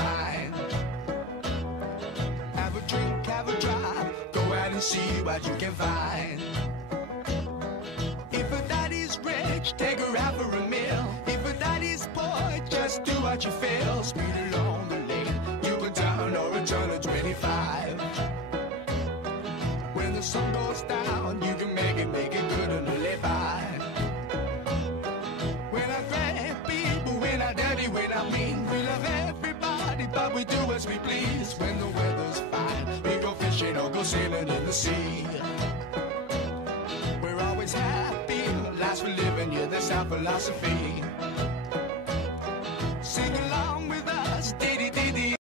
fine. Have a drink, have a drive, go out and see what you can find. If a daddy's rich, take her out for a meal. If a daddy's poor, just do what you feel. Speed along the lane, you go down or a turn of 25. When the sun goes down, you can make it good and live by. We're not great people, we're not dirty, we're not mean. We love everybody, but we do as we please. When the weather's fine, we go fishing or go sailing in the sea. We're always happy, life's for living, yeah, that's our philosophy. Sing